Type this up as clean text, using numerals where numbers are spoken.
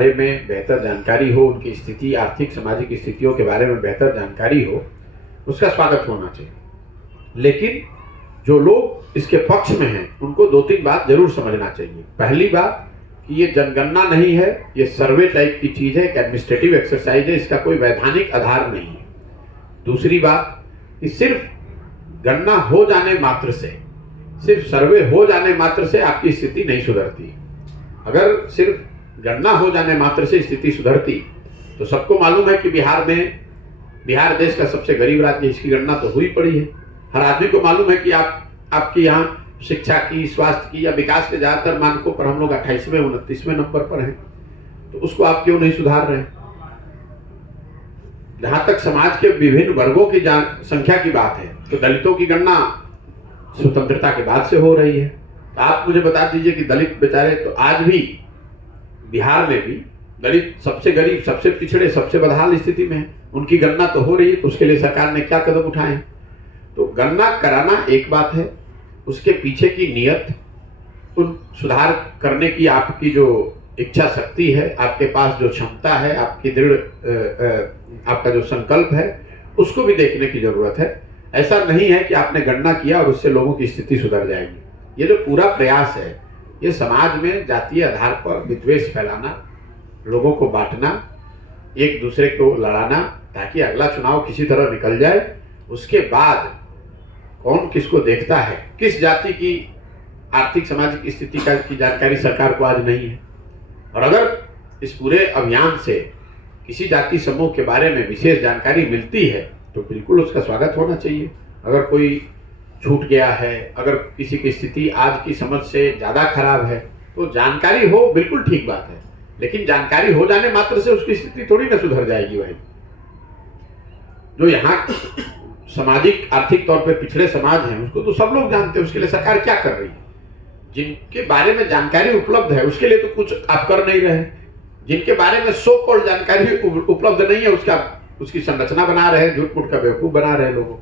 बारे में बेहतर जानकारी हो, उनकी स्थिति, आर्थिक सामाजिक स्थितियों के बारे में बेहतर जानकारी हो, उसका स्वागत होना चाहिए। लेकिन जो लोग इसके पक्ष में हैं उनको 2-3 बात जरूर समझना चाहिए। पहली बात कि ये जनगणना नहीं है, ये सर्वे टाइप की चीज़ है, एक एडमिनिस्ट्रेटिव एक्सरसाइज है, इसका कोई वैधानिक आधार नहीं है। दूसरी बात कि सिर्फ गणना हो जाने मात्र से, सिर्फ सर्वे हो जाने मात्र से आपकी स्थिति नहीं सुधरती। अगर सिर्फ गणना हो जाने मात्र से स्थिति सुधरती तो सबको मालूम है कि बिहार देश का सबसे गरीब राज्य, इसकी गणना तो हुई पड़ी है। हर आदमी को मालूम है कि आपके यहाँ शिक्षा की, स्वास्थ्य की या विकास के ज़्यादातर मानकों पर हम लोग 28वें 29वें नंबर पर हैं, तो उसको आप क्यों नहीं सुधार रहे हैं? जहाँ तक समाज के विभिन्न वर्गों की संख्या की बात है तो दलितों की गणना स्वतंत्रता के बाद से हो रही है। तो आप मुझे बता दीजिए कि दलित बेचारे तो आज भी बिहार में भी दलित सबसे गरीब, सबसे पिछड़े, सबसे बदहाल स्थिति में है। उनकी गणना तो हो रही है, तो उसके लिए सरकार ने क्या कदम उठाए हैं? तो गणना कराना एक बात है, उसके पीछे की नीयत, उन सुधार करने की आपकी जो इच्छा शक्ति है, आपके पास जो क्षमता है, आपकी आपका जो संकल्प है, उसको भी देखने की जरूरत है। ऐसा नहीं है कि आपने गणना किया और उससे लोगों की स्थिति सुधर जाएगी। ये जो पूरा प्रयास है, ये समाज में जातीय आधार पर विद्वेष फैलाना, लोगों को बांटना, एक दूसरे को लड़ाना, ताकि अगला चुनाव किसी तरह निकल जाए। उसके बाद कौन किसको देखता है, किस जाति की आर्थिक सामाजिक स्थिति की जानकारी सरकार को आज नहीं है। और अगर इस पूरे अभियान से किसी जाति समूह के बारे में विशेष जानकारी मिलती है तो बिल्कुल उसका स्वागत होना चाहिए। अगर कोई छूट गया है, अगर किसी की स्थिति आज की समझ से ज़्यादा खराब है, तो जानकारी हो, बिल्कुल ठीक बात है। लेकिन जानकारी हो जाने मात्र से उसकी स्थिति थोड़ी ना सुधर जाएगी। भाई, जो यहाँ सामाजिक आर्थिक तौर पे पिछड़े समाज हैं उसको तो सब लोग जानते हैं। उसके लिए सरकार क्या कर रही है? जिनके बारे में जानकारी उपलब्ध है उसके लिए तो कुछ आप कर नहीं रहे। जिनके बारे में सो कॉल्ड जानकारी उपलब्ध नहीं है उसकी संरचना बना रहे हैं, झूठ मूठ का बेवकूफ बना रहे हैं लोगों।